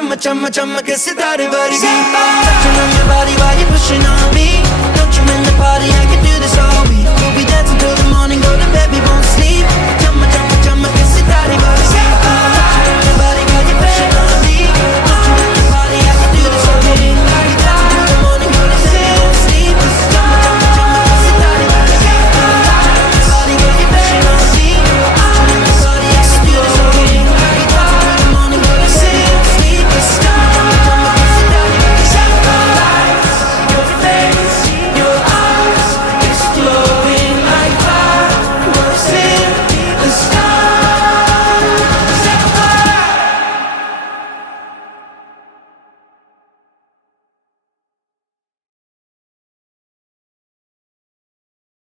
chumma chumma chumma ke sitare vargi. Touching on your body while you're pushing on me. Don't you in the party, I can do